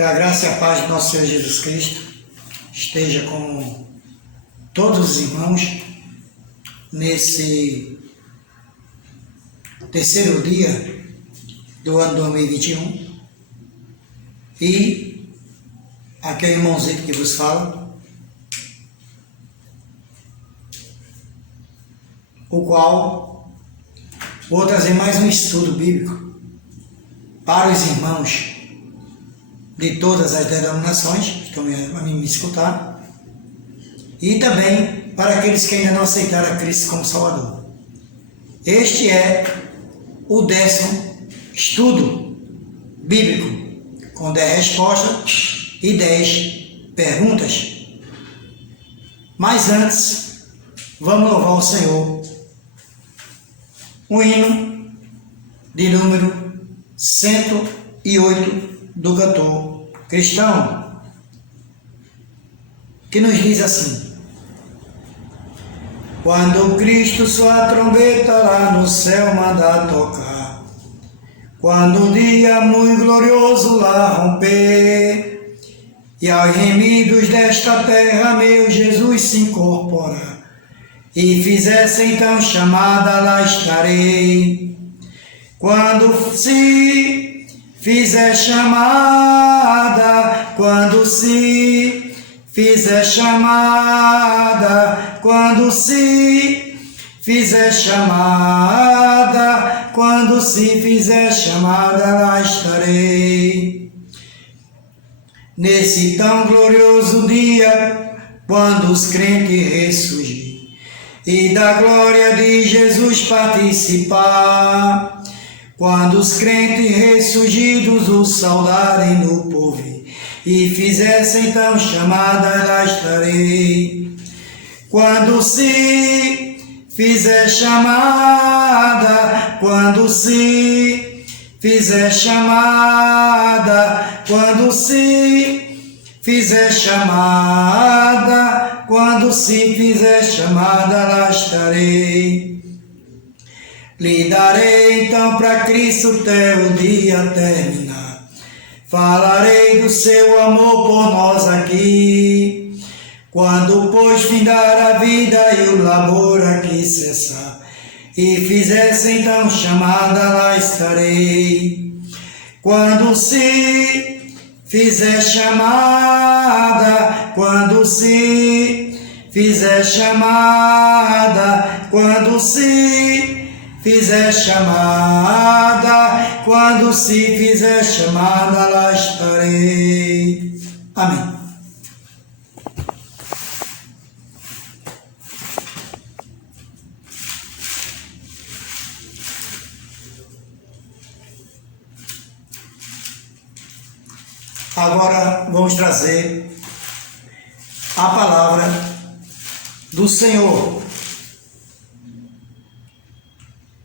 Que a graça e a paz de nosso Senhor Jesus Cristo esteja com todos os irmãos nesse terceiro dia do ano 2021. E aqui é o irmãozinho que vos fala, o qual vou trazer mais um estudo bíblico para os irmãos de todas as denominações que estão a me escutar, e também para aqueles que ainda não aceitaram a Cristo como Salvador. Este é o 10º estudo bíblico, com 10 respostas e 10 perguntas. Mas antes, vamos louvar o Senhor. O hino de número 108 do cantor cristão, que nos diz assim: quando Cristo sua trombeta lá no céu manda tocar, quando o dia muito glorioso lá romper, e aos remidos desta terra meu Jesus se incorporar, e fizesse então chamada, lá estarei. Quando se fizer chamada, quando se fizer chamada, quando se fizer chamada, quando se fizer chamada, lá estarei. Nesse tão glorioso dia, quando os crentes ressurgirem e da glória de Jesus participar, quando os crentes ressurgidos o saudarem no porvir e fizessem então chamada, lá estarei. Quando se fizer chamada, quando se fizer chamada, quando se fizer chamada, quando se fizer chamada, lá estarei. Lhe darei então para Cristo até o dia terminar. Falarei do seu amor por nós aqui. Quando, pois, findar a vida e o labor aqui cessar, e fizesse então chamada, lá estarei. Quando se fizer chamada, quando se fizer chamada, quando se fizer chamada, quando se fizer chamada, lá estarei. Amém. Agora vamos trazer a palavra do Senhor,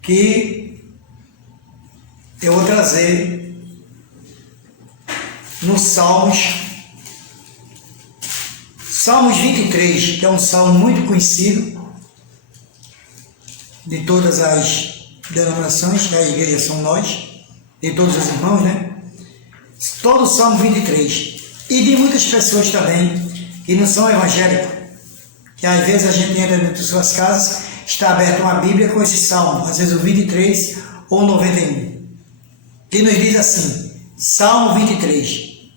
que eu vou trazer no Salmos 23, que é um salmo muito conhecido de todas as denominações, que a igreja são nós, de todos os irmãos, né? Todo o Salmo 23, e de muitas pessoas também que não são evangélicos, que às vezes a gente entra dentro de suas casas, está aberta uma Bíblia com esse salmo, às vezes o 23 ou 91, que nos diz assim, Salmo 23: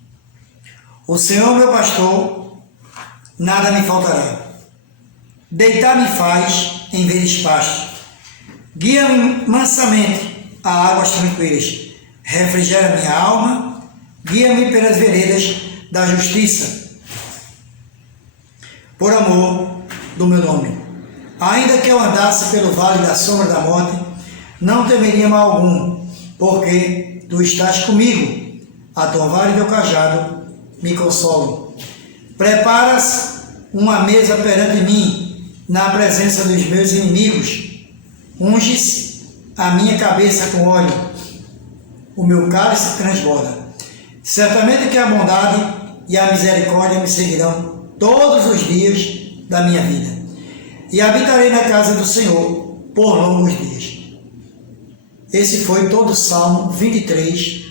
o Senhor meu pastor, nada me faltará. Deitar-me faz em verdes pastos, guia-me mansamente a águas tranquilas, refrigera minha alma, guia-me pelas veredas da justiça, por amor do meu nome. Ainda que eu andasse pelo vale da sombra da morte, não temeria mal algum, porque tu estás comigo, a tua vara e teu cajado me consolam. Preparas uma mesa perante mim, na presença dos meus inimigos. Unges a minha cabeça com óleo, o meu cálice transborda. Certamente que a bondade e a misericórdia me seguirão todos os dias da minha vida, e habitarei na casa do Senhor por longos dias. Esse foi todo o Salmo 23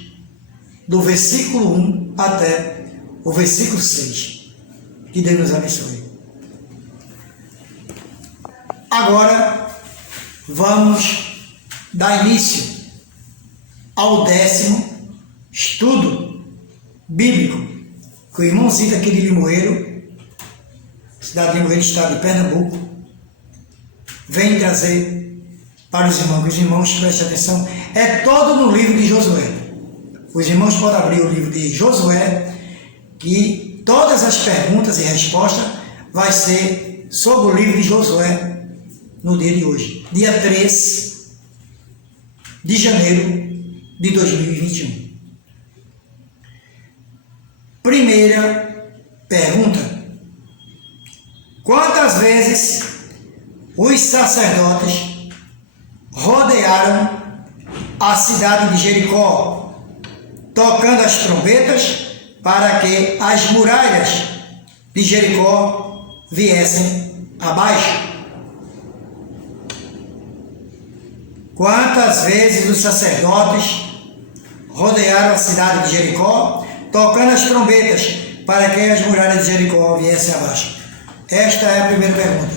do versículo 1 até o versículo 6. Que Deus nos abençoe. Agora, vamos dar início ao 10º estudo bíblico que o irmão Zita aqui de Limoeiro, cidade de Limoeiro, estado de Pernambuco, vem trazer para os irmãos. Os irmãos prestem atenção, é todo no livro de Josué. Os irmãos podem abrir o livro de Josué, que todas as perguntas e respostas vai ser sobre o livro de Josué no dia de hoje, dia 3 de janeiro de 2021. Primeira pergunta: quantas vezes os sacerdotes rodearam a cidade de Jericó, tocando as trombetas para que as muralhas de Jericó viessem abaixo? Quantas vezes os sacerdotes rodearam a cidade de Jericó, tocando as trombetas para que as muralhas de Jericó viessem abaixo? Esta é a primeira pergunta.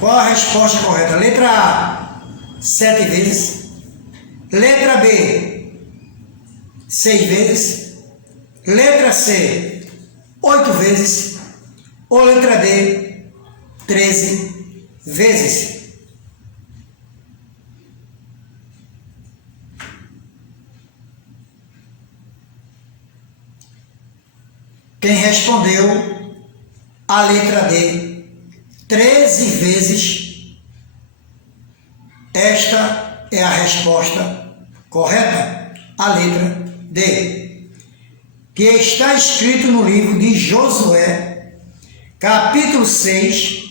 Qual a resposta correta? Letra A, 7 vezes. Letra B, 6 vezes. Letra C, 8 vezes. Ou letra D, 13 vezes. Quem respondeu a letra D, 13 vezes, esta é a resposta correta, a letra D, que está escrito no livro de Josué, capítulo 6,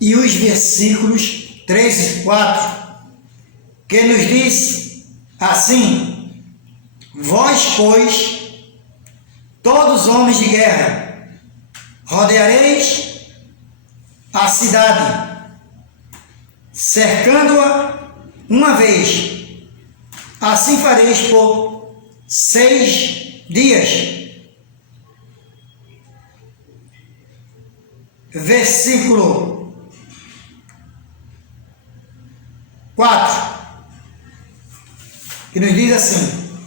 e os versículos 3 e 4, que nos diz assim: vós, pois, todos homens de guerra, rodeareis a cidade, cercando-a uma vez. Assim fareis por 6 dias. Versículo 4, que nos diz assim: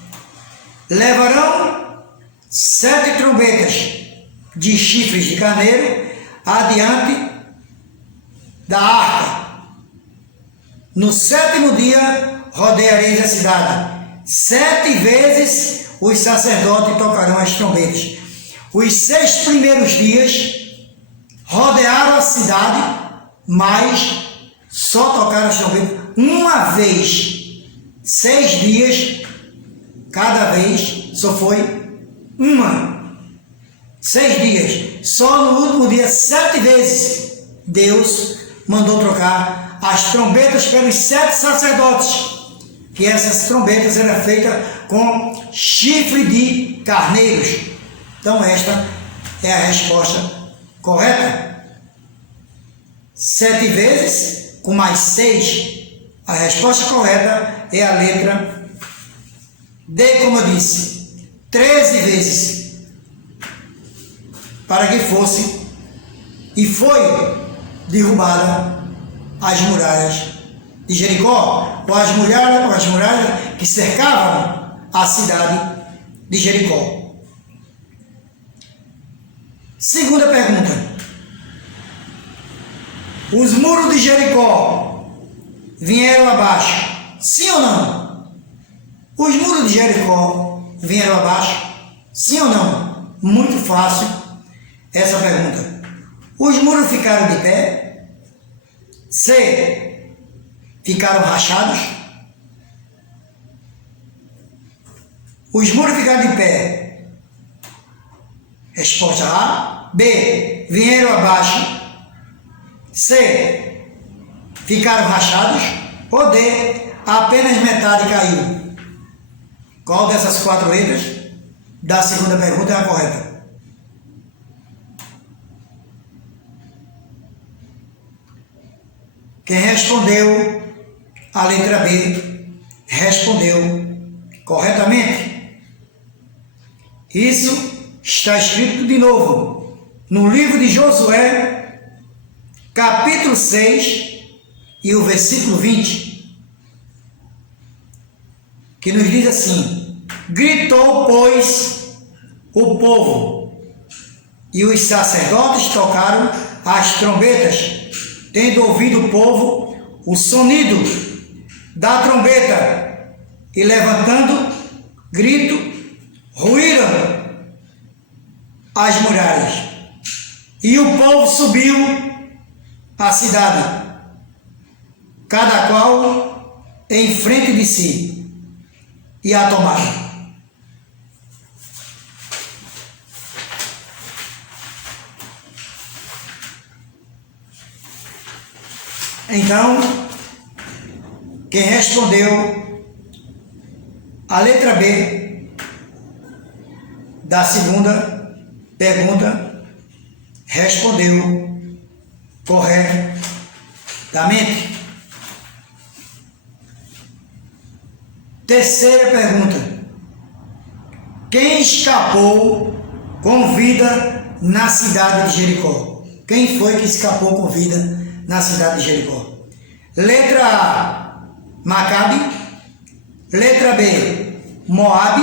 levarão 7 trombetas de chifres de carneiro adiante da arca. No 7º dia rodeareis a cidade. 7 vezes os sacerdotes tocarão as trombetas. Os 6 primeiros dias rodearam a cidade, mas só tocaram as trombetas uma vez. 6 dias, cada vez só foi uma. 6 dias. Só no último dia, 7 vezes, Deus mandou trocar as trombetas pelos 7 sacerdotes. Que essas trombetas eram feitas com chifre de carneiros. Então esta é a resposta correta. 7 vezes, com mais 6. A resposta correta é a letra D, como eu disse. 13 vezes, para que fosse e foi derrubada as muralhas de Jericó, ou as muralhas que cercavam a cidade de Jericó. Segunda pergunta: os muros de Jericó vieram abaixo, sim ou não? Os muros de Jericó vieram abaixo, sim ou não? Muito fácil essa pergunta. Os muros ficaram de pé? C, ficaram rachados? Os muros ficaram de pé. Resposta A. B, vieram abaixo. C, ficaram rachados. Ou D, apenas metade caiu. Qual dessas 4 letras da segunda pergunta é a correta? Quem respondeu a letra B respondeu corretamente. Isso está escrito de novo no livro de Josué, capítulo 6 e o versículo 20, que nos diz assim: gritou, pois, o povo, e os sacerdotes tocaram as trombetas, tendo ouvido o povo o sonido da trombeta, e levantando grito, ruíram as muralhas, e o povo subiu à cidade, cada qual em frente de si, e a tomaram. Então, quem respondeu a letra B da segunda pergunta, respondeu corretamente. Terceira pergunta: quem escapou com vida na cidade de Jericó? Quem foi que escapou com vida na cidade de Jericó? Letra A, Macabe. Letra B, Moabe.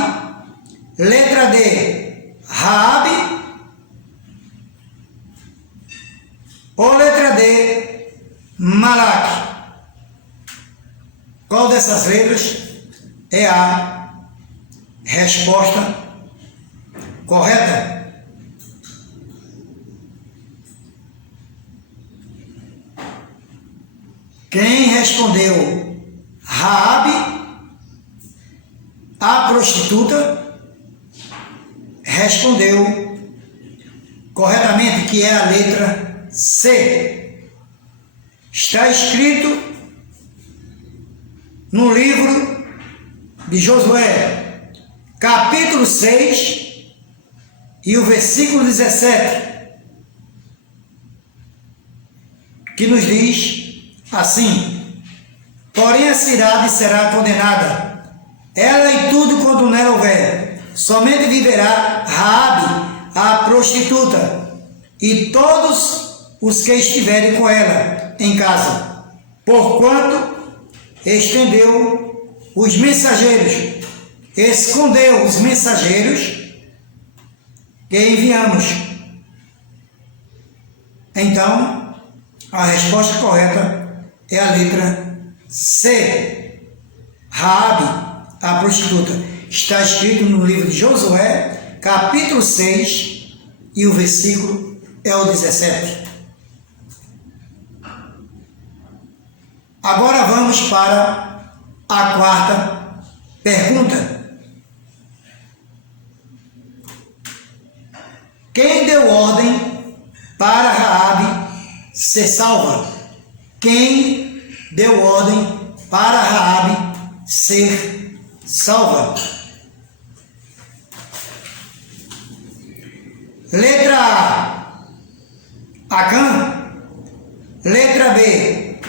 Letra D, Raabe. Ou letra D, Malaque? Qual dessas letras é a resposta correta? Quem respondeu Raabe, a prostituta, respondeu corretamente, que é a letra C. Está escrito no livro de Josué, capítulo 6 e o versículo 17, que nos diz assim: porém a cidade será condenada, ela e tudo quanto nela houver, somente viverá Raabe, a prostituta, e todos os que estiverem com ela em casa, porquanto estendeu os mensageiros, escondeu os mensageiros que enviamos. Então, a resposta correta é a letra C, Raabe, a prostituta. Está escrito no livro de Josué, capítulo 6, e o versículo é o 17. Agora vamos para a quarta pergunta. Quem deu ordem para Raabe ser salva? Quem deu ordem para Raabe ser salva? Letra A, Acã. Letra B,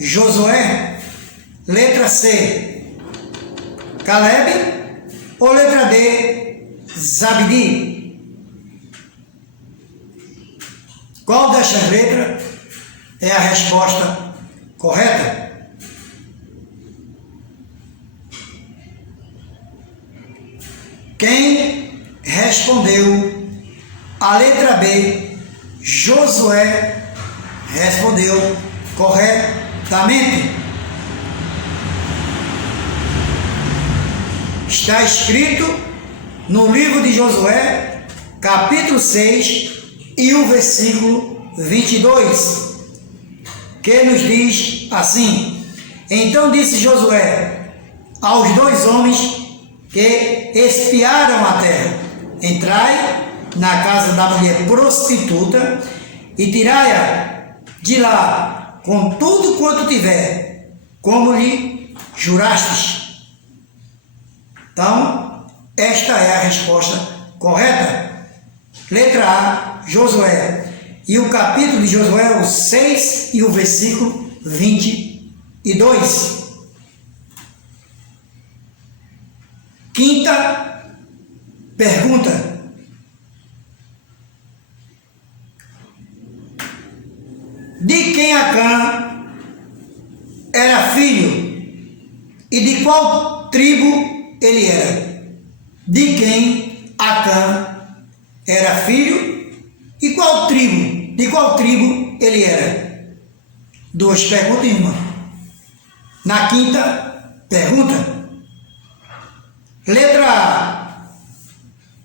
Josué. Letra C, Calebe. Ou letra D, Zabdi? Qual destas letras é a resposta correta? Quem respondeu a letra B, Josué, respondeu corretamente. Está escrito no livro de Josué, capítulo 6 e o versículo 22, que nos diz assim: então disse Josué aos dois homens que espiaram a terra: entrai na casa da mulher prostituta e tirai-a de lá com tudo quanto tiver, como lhe jurastes. Então, esta é a resposta correta. Letra A, Josué. E o capítulo de Josué é o 6 e o versículo 22. Quinta Pergunta: de quem Acã era filho e de qual tribo ele era? De quem Acã era filho e qual tribo? De qual tribo ele era? Duas perguntas, irmã. Na quinta pergunta, letra A,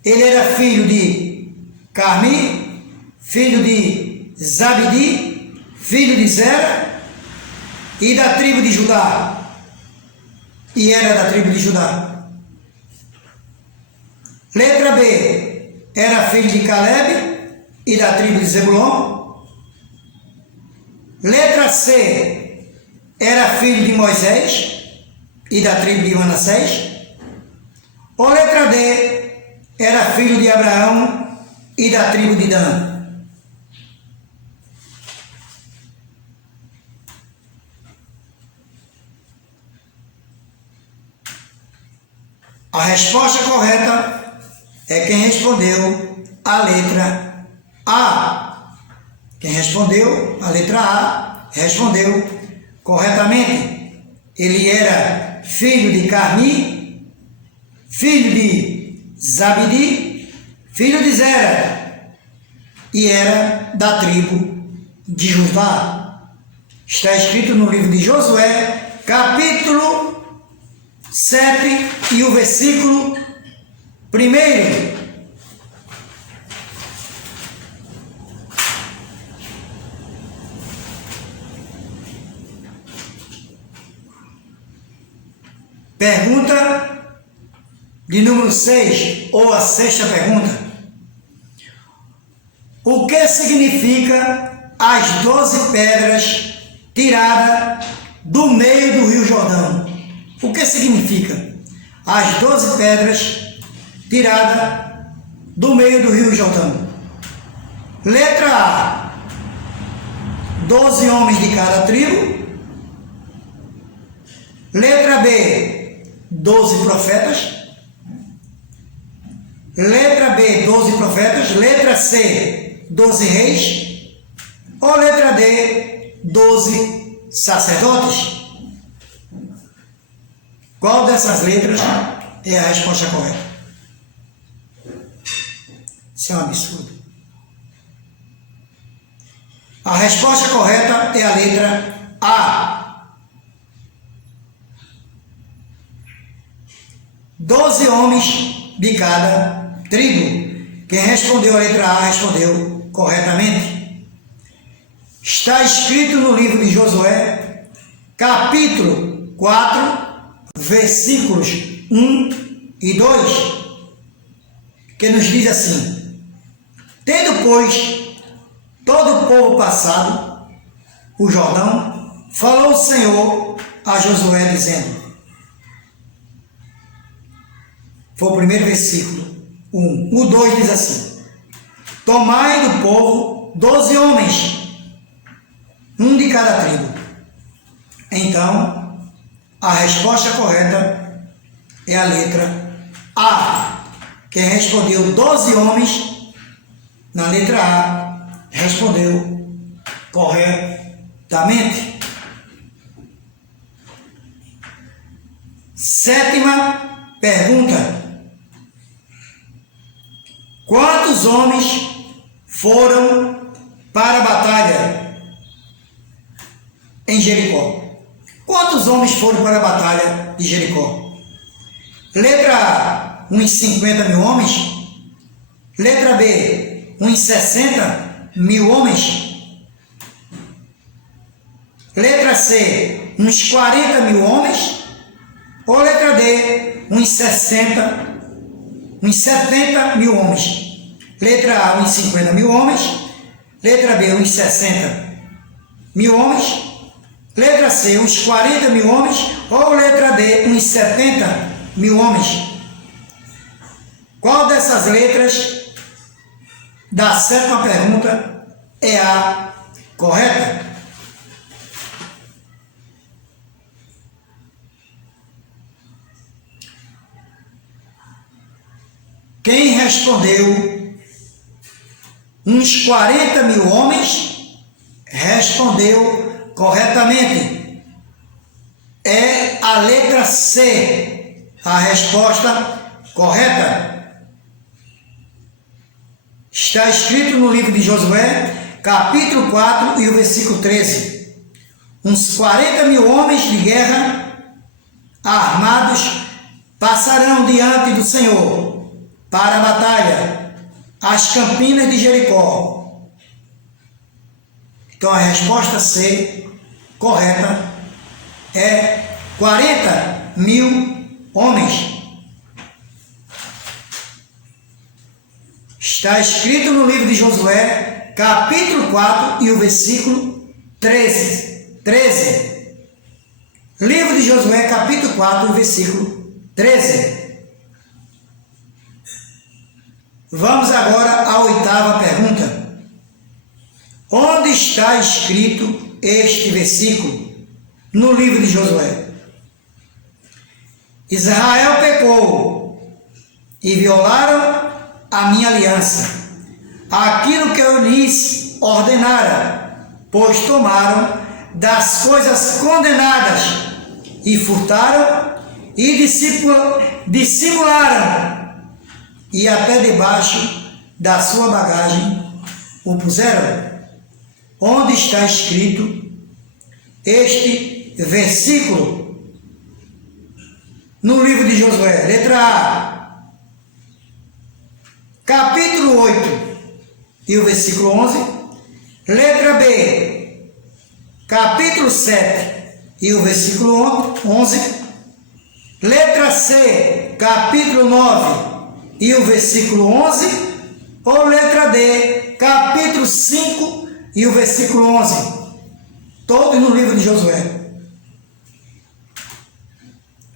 ele era filho de Carmi, filho de Zabdi, filho de Zera e da tribo de Judá. E era da tribo de Judá. Letra B, era filho de Caleb e da tribo de Zebulon. Letra C, era filho de Moisés e da tribo de Manassés. Ou letra D, era filho de Abraão e da tribo de Dan. A resposta correta é quem respondeu a letra A. Quem respondeu a letra A, respondeu corretamente. Ele era filho de Carmi, filho de Zabdi, filho de Zera, e era da tribo de Judá. Está escrito no livro de Josué, capítulo 7 e o versículo 1. Pergunta de número 6, ou a sexta pergunta. O que significa as 12 pedras tiradas do meio do Rio Jordão? O que significa as 12 pedras tiradas do meio do Rio Jordão? Letra A, 12 homens de cada tribo. Letra B, 12 profetas. Letra B, 12 profetas. Letra C, 12 reis. Ou letra D, 12 sacerdotes? Qual dessas letras é a resposta correta? Isso é um absurdo. A resposta correta é a letra A. 12 homens de cada tribo. Quem respondeu a letra A respondeu corretamente. Está escrito no livro de Josué, capítulo 4, versículos 1 e 2, que nos diz assim: tendo, pois, todo o povo passado o Jordão, falou o Senhor a Josué, dizendo... Foi o primeiro versículo, 1. O 2 diz assim: tomai do povo 12 homens, um de cada tribo. Então, a resposta correta é a letra A. Quem respondeu 12 homens, na letra A, respondeu corretamente. Sétima pergunta. Quantos homens foram para a batalha em Jericó? Quantos homens foram para a batalha de Jericó? Letra A, uns 50 mil homens. Letra B, uns 60 mil homens. Letra C, uns 40 mil homens. Ou letra D, uns 70 mil homens. Letra A, uns 50 mil homens. Letra B, uns 60 mil homens. Letra C, uns 40 mil homens. Ou letra D, uns 70 mil homens. Qual dessas letras da sétima pergunta é a correta? Quem respondeu? Uns 40.000 homens respondeu corretamente. É a letra C, a resposta correta. Está escrito no livro de Josué, capítulo 4 e o versículo 13. Uns 40.000 homens de guerra armados passarão diante do Senhor para a batalha, as campinas de Jericó. Então a resposta C correta é 40.000 homens. Está escrito no livro de Josué, capítulo 4 e o versículo 13. Livro de Josué, capítulo 4, versículo 13. Vamos agora à oitava pergunta. Onde está escrito este versículo? No livro de Josué. Israel pecou e violaram a minha aliança, aquilo que eu lhes ordenara, pois tomaram das coisas condenadas e furtaram e dissimularam e até debaixo da sua bagagem o puseram. Onde está escrito este versículo? No livro de Josué. Letra A, capítulo 8 e o versículo 11. Letra B, capítulo 7 e o versículo 11. Letra C, capítulo 9 e o versículo 11. Ou letra D, capítulo 5 e o versículo 11. Todos no livro de Josué.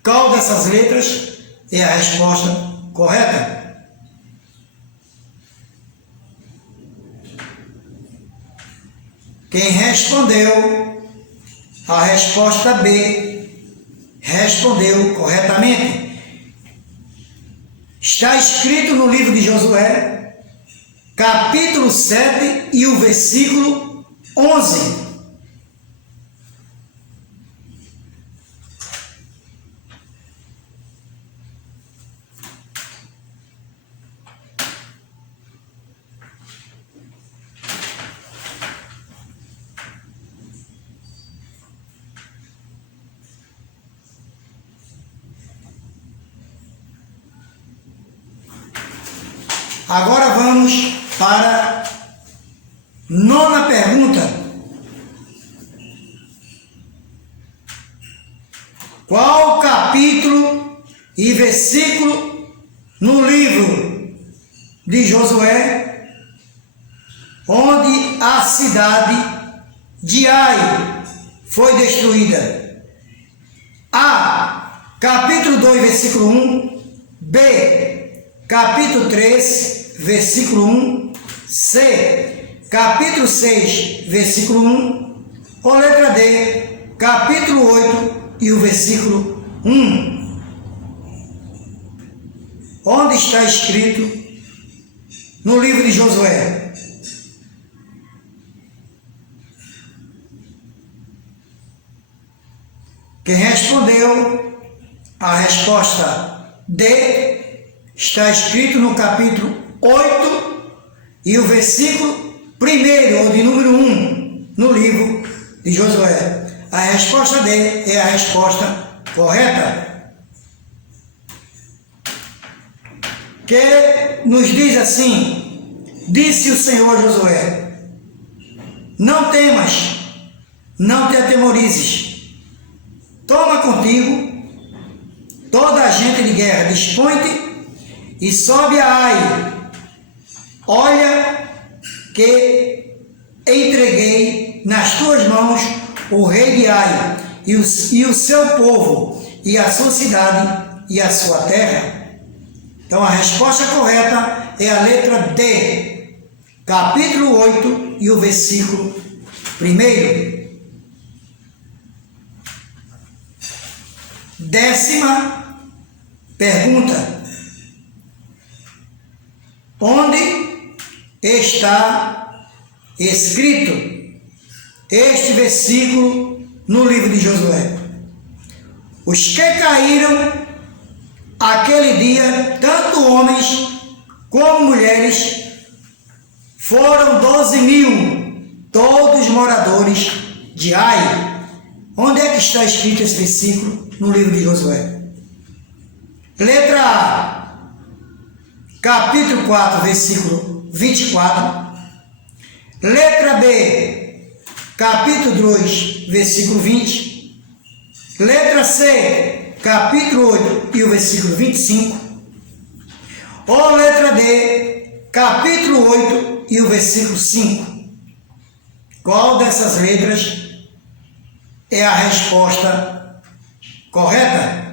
Qual dessas letras é a resposta correta? Quem respondeu a resposta B respondeu corretamente. Está escrito no livro de Josué, capítulo 7 e o versículo 11. Agora vamos para a nona pergunta. Qual capítulo e versículo no livro de Josué, onde a cidade de Ai foi destruída? A, capítulo 2, versículo 1. B, capítulo 3, versículo 1. C, capítulo 6, versículo 1. Ou letra D, capítulo 8 e o versículo 1. Onde está escrito no livro de Josué? Quem respondeu a resposta D está escrito no capítulo 8 e o versículo 1, ou de número 1, no livro de Josué. A resposta D é a resposta correta. Que nos diz assim: disse o Senhor a Josué: não temas, não te atemorizes, toma contigo toda a gente de guerra, dispõe-te e sobe a Ai. Olha que entreguei nas tuas mãos o rei de Ai e o seu povo e a sua cidade e a sua terra. Então a resposta correta é a letra D, capítulo 8 e o versículo 1. Décima pergunta. onde está escrito este versículo no livro de Josué. Os que caíram aquele dia, tanto homens como mulheres, foram 12.000, todos moradores de Ai. Onde é que está escrito esse versículo no livro de Josué? Letra A, capítulo 4, versículo 24. Letra B, capítulo 2, versículo 20. Letra C, capítulo 8 e o versículo 25. Ou letra D, capítulo 8 e o versículo 5. Qual dessas letras é a resposta correta?